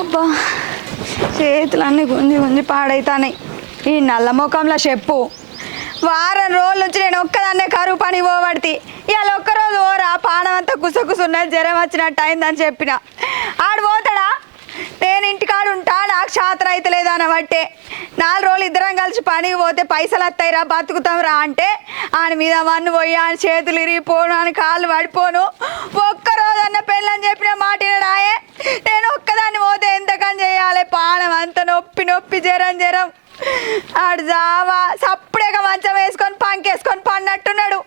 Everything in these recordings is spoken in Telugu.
అబ్బా చేతులన్నీ గుంజి గుంజి పాడైతాయి. ఈ నల్ల ముఖంలో చెప్పు వారం రోజుల నుంచి నేను ఒక్కదాన్నే కరువు పని పోబడితే ఇవాళ ఒక్కరోజు ఓరా పానం అంతా కుసకుసున్నది జ్వరం వచ్చినట్టు అయిందని చెప్పిన. ఆడు పోతాడా? నేను ఇంటికాడు ఉంటా, నాకు శాతం అయితే లేదని బట్టే 4 రోజులు ఇద్దరం కలిసి పనికి పోతే పైసలు వస్తాయిరా బతుకుతాం రా అంటే ఆయన మీద మన్ను పోయి ఆయన చేతులు ఇరిగిపోను అని కాళ్ళు పడిపోను. ఒక్కరోజన్న పెళ్ళని చెప్పిన మాట వినడాయే. నేను ఒక్కదాన్ని పోతే ఎంతకని చేయాలి? పానం అంత నొప్పి నొప్పి జ్వరం ఆడు జావా సప్పుడేగా మంచం వేసుకొని పంకేసుకొని పన్నట్టున్నాడు.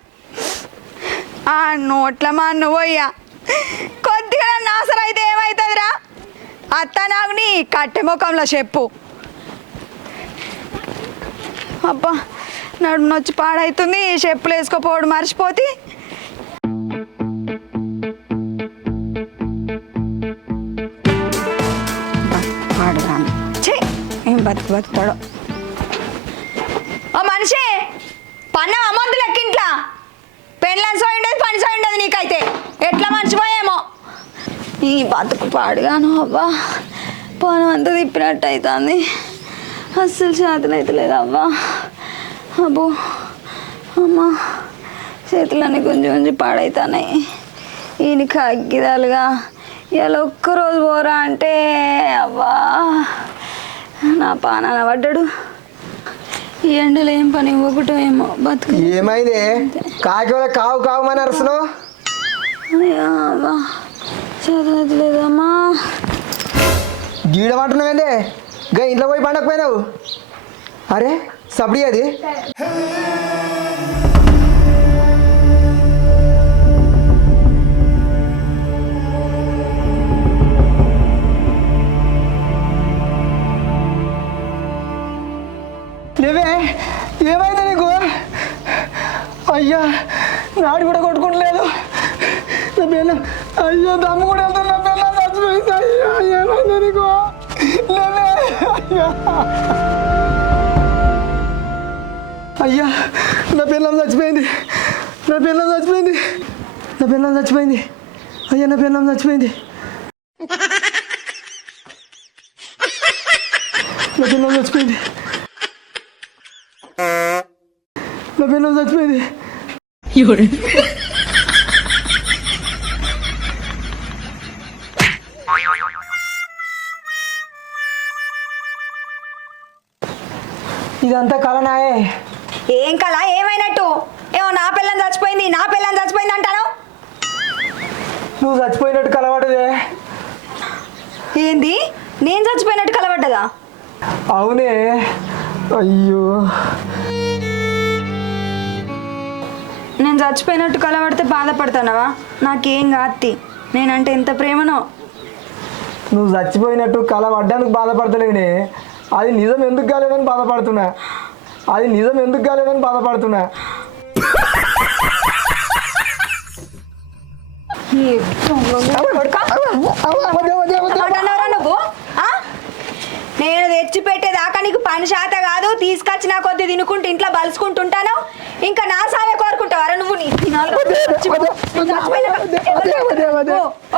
ఆ నోట్ల మన్ను పోయ్యా కొద్దిగా నాసరం అయితే ఏమవుతుందిరా? అత్త నాకు నీ కట్టె ముఖంలో చెప్పు. అబ్బా నడుము నొచ్చి పాడవుతుంది, చెప్పులు వేసుకోపోవడం మర్చిపోతే. పాడదాను చే ఏం బతుకుతాడో. ఓ మనిషి పన్న అమ్మొద్దు లెక్కింట్లా పెళ్ళని సోయి ఉండదు పని సోయి ఉండదు నీకైతే ఎట్లా మర్చిపోయేమో. ఈ బతుకు పాడుగాను అవ్వా పానం అంతా తిప్పినట్టు అవుతుంది. అస్సలు చేతులు అయితే లేదు అవ్వా. అబ్బో అమ్మా చేతులన్నీ గుంజి గుంజి పాడవుతున్నాయి. ఈయనకి అగ్గిదాలుగా ఇలా ఒక్కరోజు పోరా అంటే అవ్వా నా పానాన పడ్డాడు. ఈ ఎండలో ఏం పని ఒకటో ఏమో బతుకు. ఏమైంది కాకి కావు కావమని అరుస్తున్నావు? అవ్వా చదవదు లేదమ్మా. గీడ పట్టున్నావేంటి? గా ఇంట్లో పోయి పండకపోయినావు? అరే సబ్డి అది లేవే. ఏమైంది నీకు? అయ్యా నాడు కూడా కొట్టుకుంటలేదు నా పిల్ల. అయ్యో దమ్ము కూడా వెళ్తాను. నా పిల్ల చచ్చిపోయింది. అయ్యా ఏమైంది నీకు? లేవే. అయ్యా అయ్యా నా పిల్లం చచ్చిపోయింది. నా పిల్లం చచ్చిపోయింది. నా పిల్లం చచ్చిపోయింది. అయ్యా నా పిల్లం చచ్చిపోయింది. నా పిల్లం చచ్చిపోయింది. నా పిల్లం చచ్చిపోయింది. ఇదంతా కలనాయే. ఏం కళ? ఏమైనట్టు? ఏమో నా పిల్లని చచ్చిపోయింది నా పిల్లని చచ్చిపోయింది అంటాను. నువ్వు చచ్చిపోయినట్టు కలవడదే. ఏంది నేను చచ్చిపోయినట్టు కలబడ్డదా? అవునే. అయ్యో నేను చచ్చిపోయినట్టు కలబడితే బాధపడతానవా? నాకేం కాత్తి, నేనంటే ఎంత ప్రేమనో. నువ్వు చచ్చిపోయినట్టు కలవడ్డానికి బాధపడతలేనే. అది నిజం ఎందుకు కాలేదని బాధపడుతున్నా. అది నిజం ఎందుకు కాలేదని బాధపడుతున్నా. నువ్వు నేను తెచ్చి పెట్టేదాకా నీకు పని శాత కాదు. తీసుకొచ్చిన కొద్ది తినుకుంటూ ఇంట్లో బలుసుకుంటుంటాను. ఇంకా నా సావే కోరుకుంటావారా నువ్వు?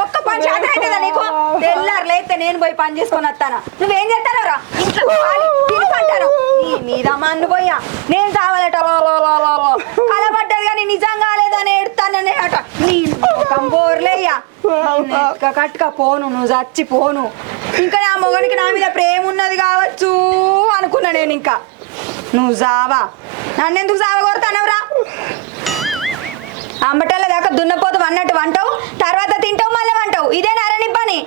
ఒక్క పని శాత అవుతుందా నీకు? తెల్లారు లేస్తే నేను పోయి పని చేసుకొని వస్తాను. నువ్వేం చేస్తానవరా? ఇంట్లో తినుకుంటాను. నీ మీద మన్ను పోయా నేను కావాలట కలబడ్డది కానీ నిజం కాలేదని ఎడతాననే అట. నీ కంబోర్లేయ్యా కట్టుక పోను, నువ్వు చచ్చిపోను. ఇంకా నా మొగనికి నా మీద ప్రేమ ఉన్నది కావచ్చు అనుకున్నా నేను. ఇంకా నువ్వు జావా నన్ను ఎందుకు జావ కొడతానవరా? అంబటల్ల దాకా దున్నపోతు అన్నట్టు వంటావు, తర్వాత తింటావు, మళ్ళీ వంటావు. ఇదే నరని పని.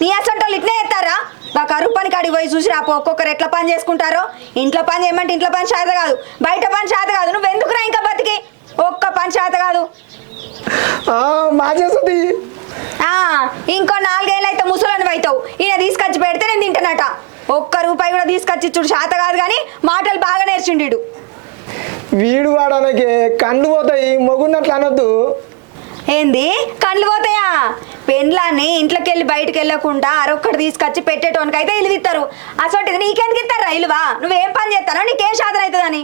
నీ అసంటోళ్ళు ఇట్నే ఎత్తారా? నా కరువు పని కాడికి పోయి చూసి రాపో ఒక్కొక్కరు ఎట్లా పని చేసుకుంటారో. ఇంట్లో పని చేయమంటే ఇంట్లో పని చేత కాదు, బయట పని చేత కాదు. నువ్వు ఎందుకురా ఇంకా బతికి? ఒక్క పని చేత కాదు. ఇంకో 4 ఏళ్ళు అయితే ముసలని అవుతావు. ఈయన తీసుకొచ్చి పెడితే నేను తింటానట. ఒక్క రూపాయి కూడా తీసుకొచ్చి ఇచ్చుడు చేత కాదు కానీ మాటలు బాగా నేర్చిండు. వీడు వాడనకే కళ్ళు పోతాయి, మొగున్నట్లు అనొద్దు. ఏంది కళ్ళు పోతాయా? పెండ్లాన్ని ఇంట్లోకి వెళ్ళి బయటకు వెళ్ళకుండా అరొక్కటి తీసుకొచ్చి పెట్టేటోనికైతే ఇల్లు ఇస్తారు. అసలు నీకెందుకు ఇస్తారా ఇల్లువా? నువ్వేం పని చేస్తానో నీకేం శాతం అవుతుందని.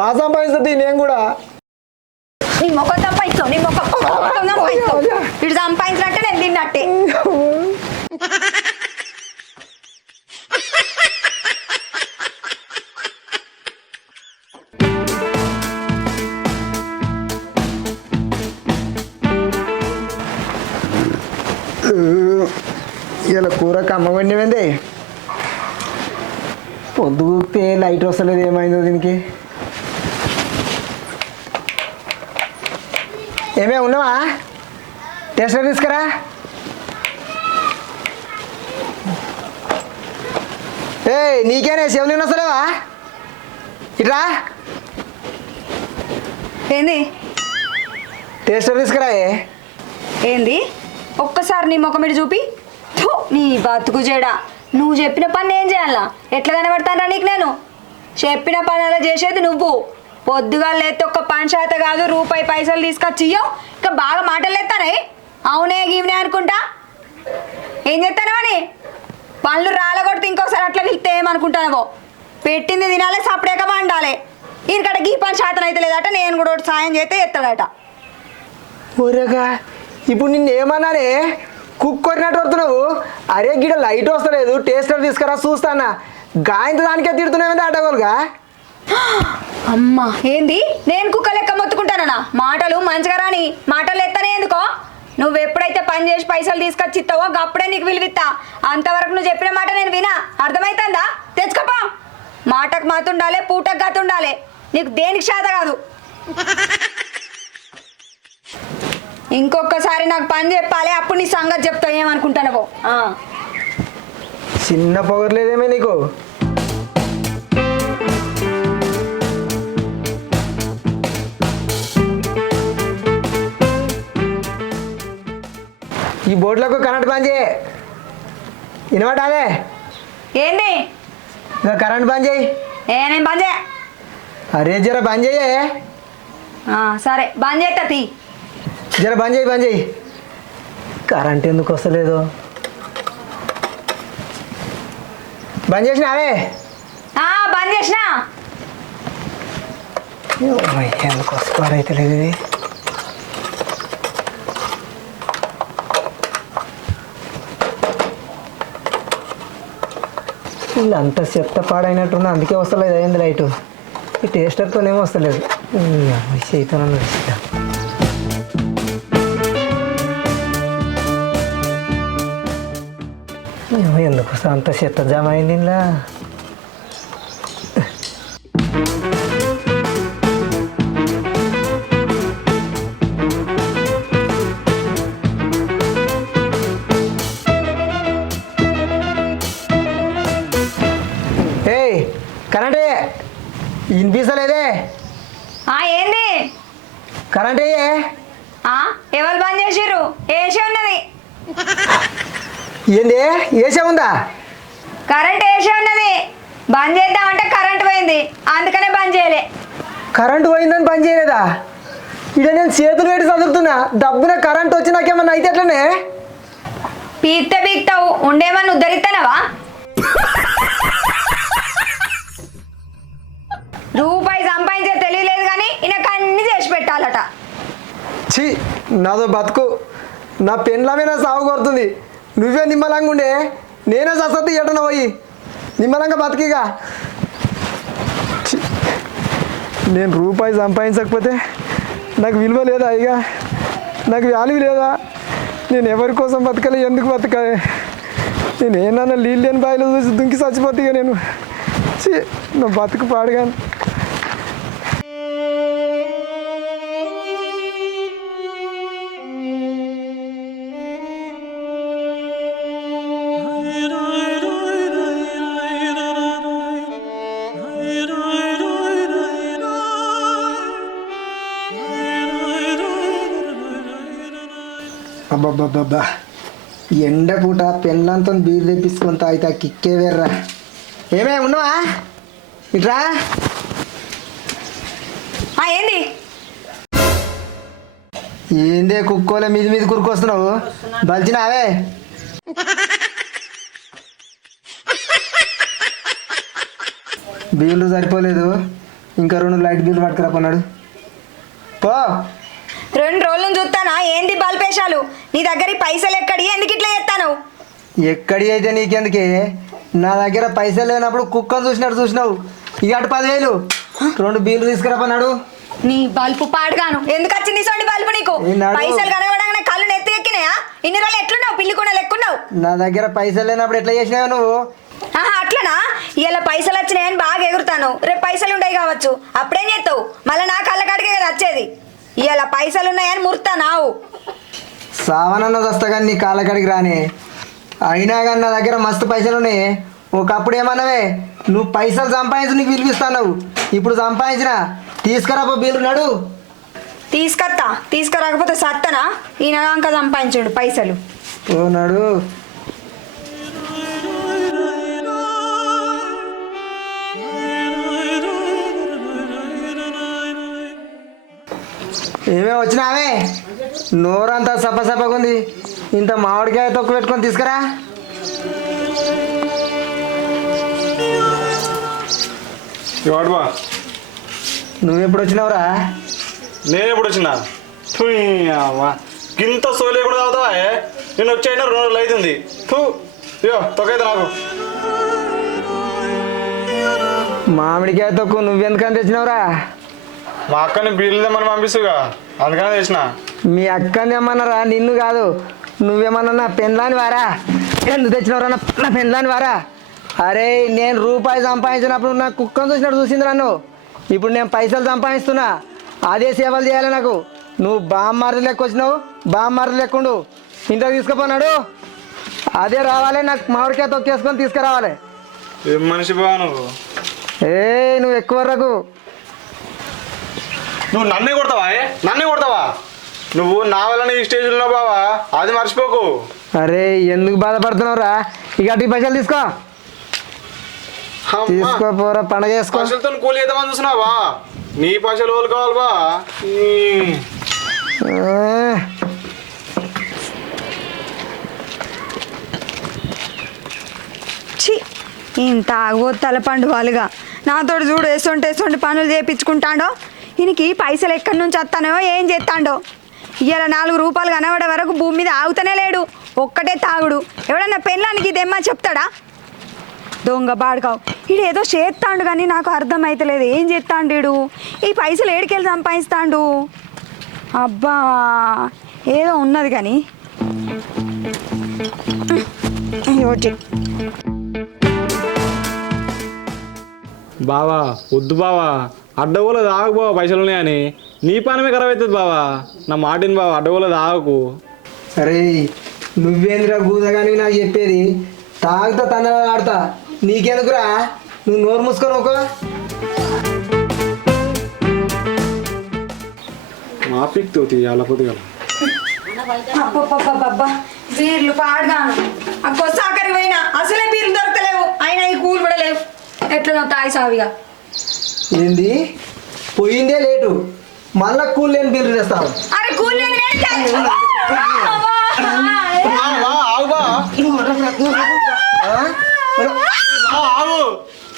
మా సంపాదిస్తుంది నేను కూడా. నీ మొక్క సంపాదిస్తావు, నీ మొక్క సంపాదిస్తావు. ఇటు సంపాదించినట్టే నేను తిన్నట్టే. ఇలా కూర కమ్మ వండిపోయింది. పొద్దుగుతే లైట్ వస్తలేదు, ఏమైందో దీనికి. ఏమే ఉన్నావా? టేస్టర్ తీసుకురా. ఏ నీకేనే సెవెన్ వస్తలేవా? ఇట్రా. ఏంది టేస్టర్ తీసుకురా. ఏంది ఒక్కసారి నీ ముఖం ఇటు చూపి. థు, నీ బతుకు చెడా. నువ్వు చెప్పిన పని ఏం చేయాలా? ఎట్లా కనబడతానరా నీకు? నేను చెప్పిన పని అలా చేసేది నువ్వు. పొద్దుగా లేతే ఒక్క పని శాత కాదు, రూపాయి పైసలు తీసుకొచ్చి ఇయ్యవు. ఇంకా బాగా మాటలు ఎత్తానే. అవునే గీవనే అనుకుంటా. ఏం చేస్తానవని పనులు రాలగొడితే ఇంకోసారి అట్లా వెళ్తే ఏమనుకుంటానవో. పెట్టింది తినాలి, సపరేట్గా వండాలి. ఇక్కడ గీ పని శాతం అయితే లేదట. నేను కూడా ఒకటి సాయం చేస్తే ఎత్తాడట. ఒరేగా ఇప్పుడు నిన్ను ఏమన్నానే? కుక్ కొట్టినట్టు వస్తున్నావు. అరే గిడ లైట్ వస్తలేదు, టేస్టర్ తీసుకురా చూస్తానా. గాయంత దానికే తిడుతున్నావు అడ్డగోలుగా. అమ్మా ఏంది నేను కుక్క లెక్క మొత్తుకుంటానా? మాటలు మంచిగా రాని మాటలు ఎత్తనే ఎందుకో. నువ్వు ఎప్పుడైతే పని చేసి పైసలు తీసుకొచ్చి ఇస్తావో అప్పుడే నీకు విలువిస్తా. అంతవరకు నువ్వు చెప్పిన మాట నేను వినా. అర్థమైతుందా? తెచ్చుకోపా. మాటకు మాతుండాలి, పూటకు గతుండాలి. నీకు దేనికి శాత కాదు. ఇంకొకసారి నాకు పని చెప్పాలి, అప్పుడు నీ సంగతి చెప్తావు. ఏమనుకుంటానవో. చిన్న పొగర్లేదేమే నీకు? ఈ బోర్డులకు కరెంట్ బంద్ చేయి. వినబడాలే? ఏంది కరెంట్ బంద్ చేయి. నేను బంద్ చేయ. అరే జర బంద్ చేయే. సరే బంద్ చేస్తా తీ. జర బంద్ చేయి, బంద్ చేయి. కరెంట్ ఎందుకు వస్తలేదు? బంద్ చేసినావే? బంద్ చేసినా. ఎందుకు వస్తారైతే లేదు ఇది. వీళ్ళంతా చెత్త పాడైనట్టున్నా, అందుకే వస్తలేదు. అయింది లైటు. ఈ టేస్టర్తోనేమో వస్తలేదు. చేతున్నా నడుస్తా. ఎందుకు అంత చెత్త జమ అయింది ఇలా? ఏయ్ కరెంట్ వినిపిస్తలేదే? ఏంది కరెంట్ అయ్యే. ఎవరు బంద్ చేసిర్రు? ఏసీ ఉన్నది. ఏంది ఏసే ఉందా? కరెంట్ ఏసీ ఉన్నది. బంద్ చేద్దామంటే కరెంట్ పోయింది, అందుకనే బంద్ చేయలే. కరెంటు పోయిందని బంద్ చేయలేదా? ఇక నేను చేతులు పెట్టి చదువుతున్నా. డబ్బున కరెంట్ వచ్చి నాకేమన్నా అయితే ఎట్లనే? పీక్తే పీక్తావు. ఉండేమన్నా ఉద్ధరిస్తానవా? రూపాయి సంపాదించే తెలియలేదు కానీ ఈయనకు అన్ని చేసి పెట్టాలట. ఛీ, నాదో బతుకు. నా పెండ్లమే నా సాగు కొడుతుంది. నువ్వే నిమ్మలంగా ఉండే, నేనే ససత్తు ఎటన పోయి నిమ్మలంగా బతికిగా. నేను రూపాయి సంపాదించకపోతే నాకు విలువ లేదా? ఇక నాకు వాల్యూ లేదా? నేను ఎవరి కోసం బతకాలి, ఎందుకు బతకాలి? నేను ఏమన్నా నీళ్ళు లేని బాయిలో చూసి దుంకి చచ్చిపోతే ఇక నేను. నా బతుకు పాడుగా. అబ్బబ్బబ్బబ్బా, ఎండ పూట పెళ్ళంతో బీరు తెప్పించుకొని తాగితే కిక్కే వేర్రా. ఏమే ఉన్నావా? ఇట్రా. ఏంది ఏందే కుక్కోలే మీద మీద కురుకొస్తున్నావు? బలిచినావే? బిల్లు సరిపోలేదు, ఇంకా 2 లైట్ బిల్లు పట్టుకురా కొన్నాడు. పో. 2 రోజులు చూస్తానా? ఏంది బల్పేశాలు? నీ దగ్గర పైసలు ఎక్కడి? ఎందుకు ఇట్లా చేస్తాను? ఎక్కడి అయితే నీకెందుకే? నా దగ్గర పైసలు లేనప్పుడు కుక్కను చూసినావు. ఇక అటు 10,000 2 బిల్లు తీసుకురాపన్నాడు. నీ బల్పు పాడుగాను. ఎందుకు వచ్చింది సోండి బల్పు నీకు? పైసలు కనబడంగానే కళ్ళు నెత్తి ఎక్కినాయా? ఇన్ని రోజులు ఎట్లున్నావు పిల్లి కూడా లెక్కున్నావు? నా దగ్గర పైసలు లేనప్పుడు ఎట్లా చేసినావు నువ్వు? ఆహా అట్లనా? ఇలా పైసలు వచ్చినాయని బాగా ఎగురుతాను, రేపు పైసలు ఉండయి కావచ్చు, అప్పుడేం చేస్తావు? మళ్ళీ నా కళ్ళకాడికే కదా వచ్చేది. ఇలా పైసలు ఉన్నాయని ముర్తానావు. సావనన్న వస్తా కానీ నీ కాళ్ళకాడికి రాని. అయినా కానీ నా దగ్గర మస్తు పైసలు ఉన్నాయి. ఒకప్పుడు ఏమన్నావే, నువ్వు పైసలు సంపాదించి నీకు పిలిపిస్తావు. ఇప్పుడు సంపాదించిన తీసుకురా బిల్లు నడు. తీసుకురాకపోతే సత్తనా? ఈయన అంక సంపాదించుడు పైసలు. ఓ నడు. ఏమేమి వచ్చినావే? నోరంతా సప్పసప్పగుంది. ఇంత మామిడికాయ తొక్కు పెట్టుకొని తీసుకురా. వాడుబా నువ్వెప్పుడు వచ్చినావురా? నేను ఎప్పుడు వచ్చినా? ఇంత సోలే కూడా తాగుతావా? నేను వచ్చాయినా 2 రోజులు అవుతుంది. అయ్యో తొక్కైతే నాకు. మామిడికాయ తొక్కు నువ్వెందుకని తెచ్చినావురా? మా అక్కని బిల్లు తెమ్మని పంపిస్తుగా, అందుకనే తెచ్చిన. మీ అక్కని ఏమన్నారా? నిన్ను కాదు. నువ్వేమన్నా నా పెన్లాని వారా? ఎందుకు తెచ్చినవరా నా పెన్లాని వారా? అరే నేను రూపాయి సంపాదించినప్పుడు నా కుక్కను చూసినట్టు చూసింది నన్ను. ఇప్పుడు నేను పైసలు సంపాదిస్తున్నా, అదే సేవలు చేయాలి నాకు. నువ్వు బామ్మారి లెక్క వచ్చినావు, బామ్మారి లెక్కుండు. ఇంట్లో తీసుకుపోన్నాడు, అదే రావాలి. నాకు మామిడికాయ తొక్కేసుకొని తీసుకురావాలి. ఏం మనిషి బా నువ్వు? నువ్వు ఎక్కువ వరకు నువ్వు నన్నే కొడతావా? నన్నే కొడతావా? నువ్వు నా వల్ల ఈ స్టేజ్లో ఉన్నావు బావా, అది మర్చిపోకు. అరే ఎందుకు బాధపడుతున్నావురా? ఇక అటు పైసలు తీసుకో. తీసుకోపోరా, పండగ చేసుకో. పైసలతో కూలి చేద్దామని చూస్తున్నావా? నీ పైసలు వాళ్ళు కావాలి బా. ఛీ, ఇంత ఆగోత్తల పండు వాళ్ళుగా నాతో చూడు ఎసొంటి పనులు చేయించుకుంటాడో. ఈయనకి పైసలు ఎక్కడి నుంచి వస్తానో ఏం చేస్తాడో. ఇవాళ 4 రూపాయలు కనబడే వరకు భూమి మీద ఆగుతూనే లేడు, ఒక్కటే తాగుడు. ఎవడన్నా పెళ్ళానికి ఇదేమ్మా చెప్తాడా? దొంగ బాడుకావు. ఈడు ఏదో చేస్తాడు కానీ నాకు అర్థమైతలేదు, ఏం చేస్తాడు ఈడు? ఈ పైసలు ఏడికెళ్ళి సంపాదిస్తాడు? అబ్బా ఏదో ఉన్నది కానీ ఒకటి. బావా వద్దు బావా, అడ్డగోలు తాగకు బావా, పైసలు ఉన్నాయని. నీ పనమే ఖరాబ్ అవుతుంది బావా, నా మాటిని బావా, అడ్డగోలు తాగకు. అరే నువ్వేంద్రా గూదగాని నాకు చెప్పేది? తాగుతా తన ఆడతా, నీకెందుకురా? నువ్వు నోరు మూసుకొని ఒక మాఫిక్ తోటి అలా పొద్దుగా బీర్లు పాడగాను కొసాకరి పోయినా అసలే బీర్లు దొరకలేవు, అయినా ఈ కూలు కూడా లేవు. ఎట్లా తాగి సావిగా. ఏంది పోయిందే లేటు, మళ్ళా కూల్ లేని బిల్లు తెస్తావు. అరే కూల్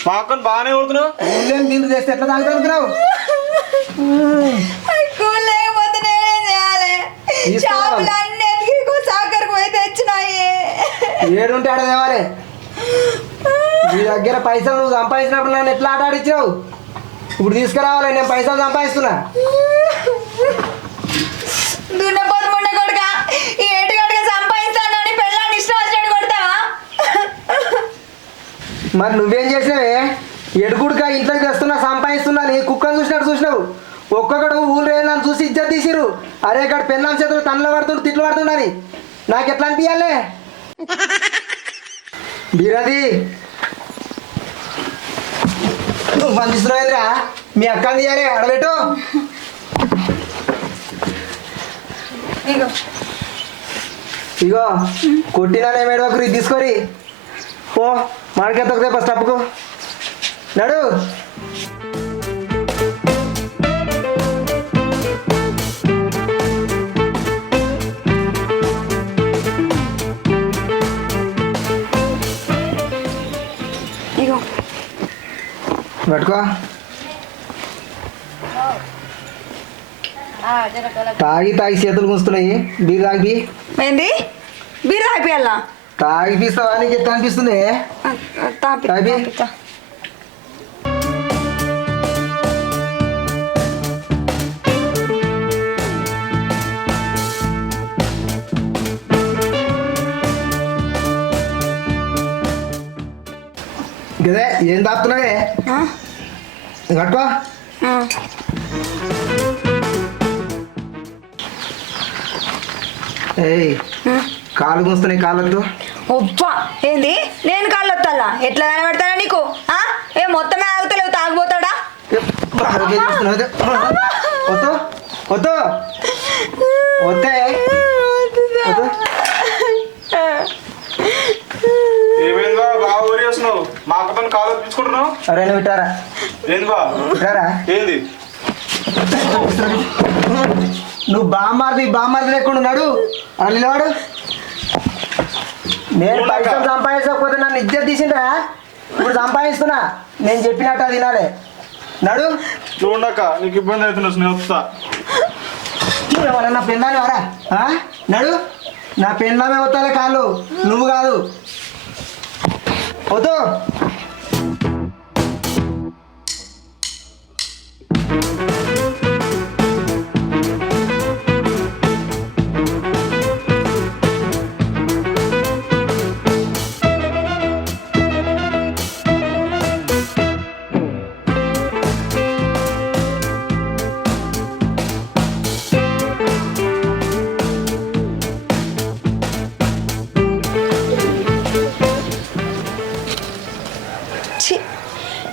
మా అక్కను బాగానే కొడుతున్నావు. కూల్ లేని బిల్లు తెస్తే ఎట్లా తాగుతావు అనుకున్నావు? కూల్ లేకపోతే నేనేం చేయాలి? షాపులు అన్నిటికీ కొసాకరికి పోయి తెచ్చినాయి. ఏడుంటే ఆడ తేవాలి. నీ దగ్గర పైసలు నువ్వు సంపాదించినప్పుడు నన్ను ఎట్లా ఆట ఆడిచ్చావు? ఇప్పుడు తీసుకురావాలి, నేను పైసలు సంపాదిస్తున్నా. దున్నపోతు ముండ కొడుక, ఈ ఏటుగడుగా సంపాదిస్తానని పెళ్ళాన్ని ఇష్టం వచ్చినట్టు కొడతావా? మరి నువ్వేం చేసినావే? ఎడుగుడుగా ఇంట్లోకి తెస్తున్నా, సంపాదిస్తున్నా, నీ కుక్కను చూసినట్టు చూసినావు. ఒక్కొక్కడు ఊళ్ళో నన్ను చూసి ఇజ్జత్ తీసిరు. అరే ఇక్కడ పెళ్ళాం చేతులు తనలో పడుతుండు, తిట్లు పడుతుండని నాకు ఎట్లా అనిపించాలే? బీరాది నువ్వు పంపిస్తున్నావేంద్రా? మీ అక్కని తీయాలి, అడబెట్టు. ఇగో కొట్టినా మేడకు తీసుకొని ఓ మార్కెట్ ఒక ఫస్ట్ అప్పుకు నడు. ఇగో పట్టుకో. తాగి తాగి చేతులు గుంస్తున్నాయి. బీరు తాగి ఏంది? బీరు తాగిపోయాలా? తాగిపిస్తావా? నీకు ఎట్లా అనిపిస్తుంది? తాగి ఇదే ఏం తాపుతున్నావే కట్టుకో. ఏయ్ కాలు కూస్తున్నాయి, కాళ్ళొద్దు. ఒబ్బా ఏంది నేను కాళ్ళు వస్తాలా ఎట్లా కనబడతానా నీకు ఏ మొత్తమే ఆగుతలేవు తాగిపోతాడా వద్దు వద్దు వద్దే ఏమైందా బాగా ఊరి వస్తున్నావు మా అక్కతో కాలు తెచ్చుకుంటున్నావు? అరే నువ్వు విట్టారా ఏంది బా విట్టారా ఏంది నువ్వు బామ్మార్ది లేకుండా ఉన్నాడు అని నిలవాడు. నేను పైసలు సంపాదించకపోతే నన్ను ఇజ్జత్ తీసిండ్రా, ఇప్పుడు సంపాదిస్తున్నా, నేను చెప్పినట్టు అది తినాలి. నడు చూడక నీకు ఇబ్బంది అవుతున్నా నేను వస్తా. నువ్వేమన్నా నా పెన్నాని వారా? నడు, నా పెన్నామే వస్తాలే కాళ్ళు, నువ్వు కాదు. వద్దు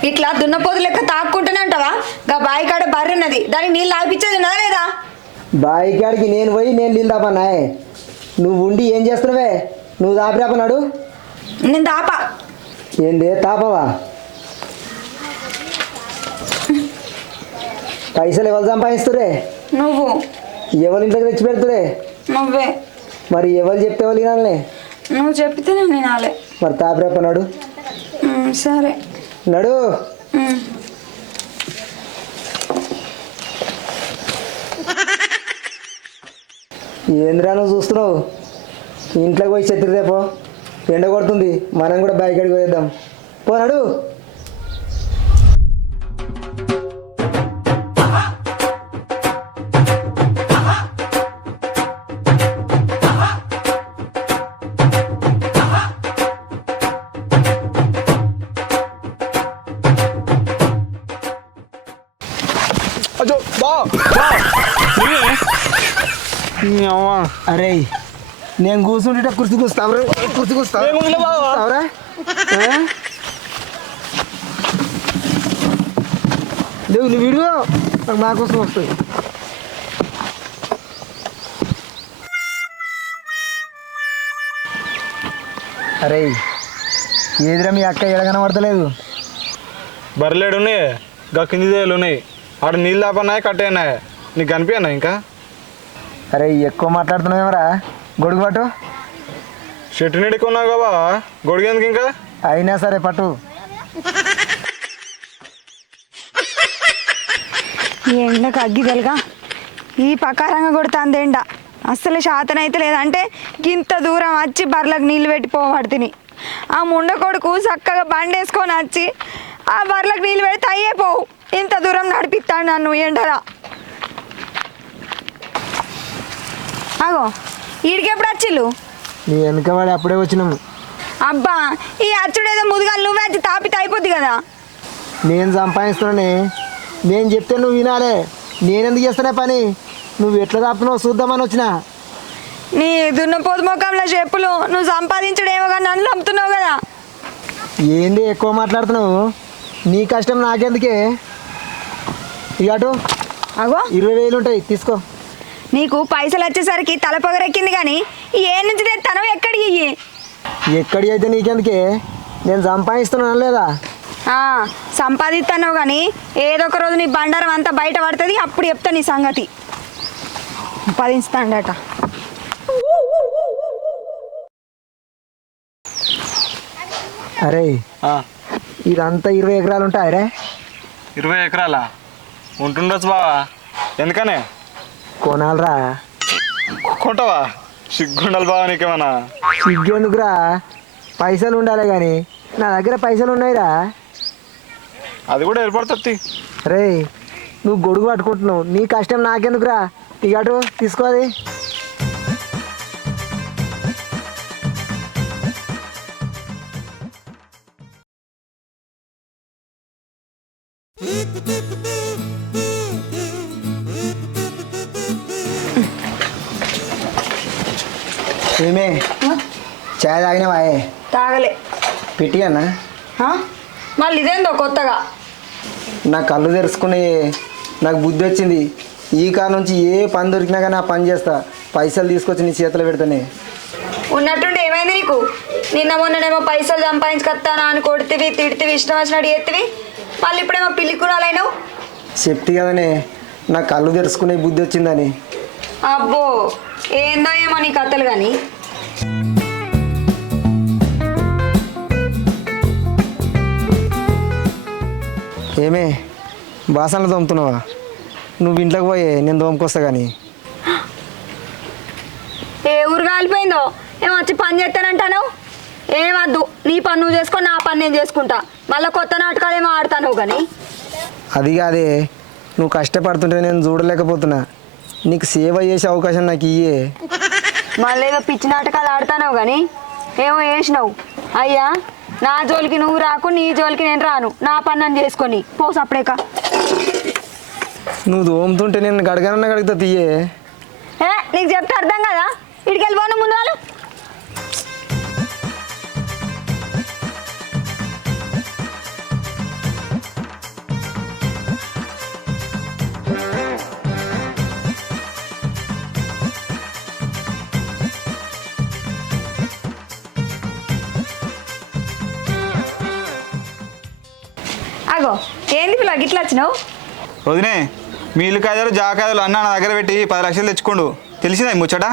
ఇట్లా దున్నపోతు లెక్క తాక్కుంటూనే ఉంటావా? గా బావి కాడ బర్రె ఉన్నది, దానికి నీళ్ళు ఆగిపించేది ఉన్నదా లేదా? బావి కాడికి నేను పోయి నేను నీళ్ళు తాపన్నాయే, నువ్వు ఉండి ఏం చేస్తున్నావే? నువ్వు తాపిరాపన్నాడు. నేను తాపా. ఏందే తాపవా? పైసలు ఎవరు సంపాదిస్తురే? నువ్వు. ఎవరి ఇంట్లోకి తెచ్చి పెడుతురే? నువ్వే. మరి ఎవరు చెప్తే ఎవరు వినాలే? నువ్వు చెప్పితే నేను వినాలే. మరి తాపిరాపన్నాడు. సరే నడు. ఏంద్రా నువ్వు చూస్తున్నావు? ఇంట్లోకి పోయి చెత్తిరి రేపో, ఎండ కొడుతుంది, మనం కూడా బైక్ అడిగి పోయేద్దాం. పోనాడు. అరే నేను కూర్చుంటే కుర్చీ కూస్తావరా? కుర్చీ కూస్తావరా? నువ్వు వీడియో నా కోసం వస్తుంది. అరే ఏదిరా మీ అక్క ఎడగన పడతలేదు? బర్రెలేడు ఉన్నాయి, గా కింది దేలు ఉన్నాయి, ఆడ నీళ్ళు దాపన్నాయి కట్టేనాయి, నీకు కనిపించనా ఇంకా? అరే ఎక్కువ మాట్లాడుతున్నావేమరా? గొడుగు పట్టు. చెట్టు నీడికి ఉన్నావు కదా, గొడిగేందుకు ఇంకా? అయినా సరే పట్టు. ఎండకు అగ్గిదలుగా ఈ పకారంగా కొడుతుంది ఎండ, అస్సలు శాతం అయితే లేదంటే ఇంత దూరం వచ్చి బర్రెలకు నీళ్ళు పెట్టిపోవాడు తిని. ఆ ముండ కొడుకు చక్కగా బండి వేసుకొని వచ్చి ఆ బర్రెలకు నీళ్ళు పెడితే అయ్యే పోవు, ఇంత దూరం నడిపిస్తాడు నన్ను ఎండరా. అగో ఈడికెప్పుడు వచ్చిళ్ళు? నీ వెనక వాడి అప్పుడే వచ్చినాము. అబ్బా ఈ అచ్చుడేదో ముదుగాలు నువ్వే వచ్చి తాపితే అయిపోద్ది కదా. నేను సంపాదిస్తున్నానే, నేను చెప్తే నువ్వు వినాలే. నేనెందుకు చేస్తానే పని? నువ్వు ఎట్లా తాపుతున్నావు చూద్దామని వచ్చిన. నీ దున్నపోతు ముఖంలో చెప్పులు, నువ్వు సంపాదించడేమో కానీ నన్ను చంపుతున్నావు కదా. ఏంది ఎక్కువ మాట్లాడుతున్నావు? నీ కష్టం నాకెందుకే? ఇక అటు అగో 20,000 ఉంటాయి, తీసుకో. నీకు పైసలు వచ్చేసరికి తలపొగరెక్కింది కానీ ఏ నుంచి తెస్తానో ఎక్కడికి ఇయ్యి. ఎక్కడికి అయితే నీకెందుకే? నేను సంపాదిస్తున్నాను లేదా? సంపాదిస్తాను కానీ ఏదో ఒక రోజు నీ బండారం అంతా బయట పడుతుంది, అప్పుడు చెప్తా నీ సంగతి. సంపాదిస్తాడట. అరే ఇదంతా 20 ఎకరాలు ఉంటాయి రే. 20 ఎకరాలా? ఉంటుండొచ్చు బావా, ఎందుకనే? కొనాలరా. కొంటావా? సిగ్గుండాలి బావా నీకేమన్నా. సిగ్గెందుకురా? పైసలు ఉండాలి కానీ నా దగ్గర పైసలు ఉన్నాయిరా. అది కూడా ఏర్పడుతుంది. రే నువ్వు గొడుగు పట్టుకుంటున్నావు, నీ కష్టం నాకెందుకురా? ఇక అటు తీసుకోవాలి. ఏమే చాయ్ తాగినావా తాగలే. పెట్టి అన్న మళ్ళీ ఇదేందో కొత్తగా. నా కళ్ళు తెరుచుకుని నాకు బుద్ధి వచ్చింది. ఈ కాలం నుంచి ఏ పని దొరికినా కానీ ఆ పని చేస్తా. పైసలు తీసుకొచ్చి నీ చేతిలో పెడతానే. ఉన్నట్టుండి ఏమైంది నీకు? నిన్న మొన్ననేమో పైసలు సంపాదించుకొస్తానా అని కొడితివి, తిడితివి, ఇష్టం వచ్చినట్టు ఎత్తివి. మళ్ళీ ఇప్పుడేమో పిల్లి కూరాలైనావు. చెప్తి కదనే నా కళ్ళు తెరుచుకునే బుద్ధి వచ్చిందని. అబ్బో ఏందో ఏమో నీ కథలు కానీ. ఏమే బాసనలు తోముతున్నావా? నువ్వు ఇంట్లోకి పోయే, నేను తోముకొస్తా కానీ. ఏ ఊరు కాలిపోయిందో ఏమో వచ్చి పని చేస్తానంటాను. ఏమద్దు, నీ పని నువ్వు చేసుకొని నా పని నేను చేసుకుంటా. మళ్ళీ కొత్త నాటకాలు ఏమో ఆడతాను కానీ. అది కాదే, నువ్వు కష్టపడుతుంటే నేను చూడలేకపోతున్నా. నీకు సేవ చేసే అవకాశం నాకు ఇయ్యే. మళ్ళీ ఏదో పిచ్చి నాటకాలు ఆడతాను కానీ ఏమో వేసినావు. అయ్యా నా జోలికి నువ్వు రాకు, నీ జోలికి నేను రాను. నా పని నన్ను చేసుకొని పోసు అప్పుడేక. నువ్వు తోముతుంటే నేను గడగనన్నా గడుగుతా తీయే. నీకు చెప్తే అర్థం కదా. ఇడికి వెళ్ళిపోను ముందు వాళ్ళు. అగో ఏంది పిల్ల గిట్లా వచ్చినావు? వదినే మీలు కాయలు జా కాయలు అన్న నా దగ్గర పెట్టి 10 లక్షలు తెచ్చుకోండు. తెలిసిందా ఈ ముచ్చట?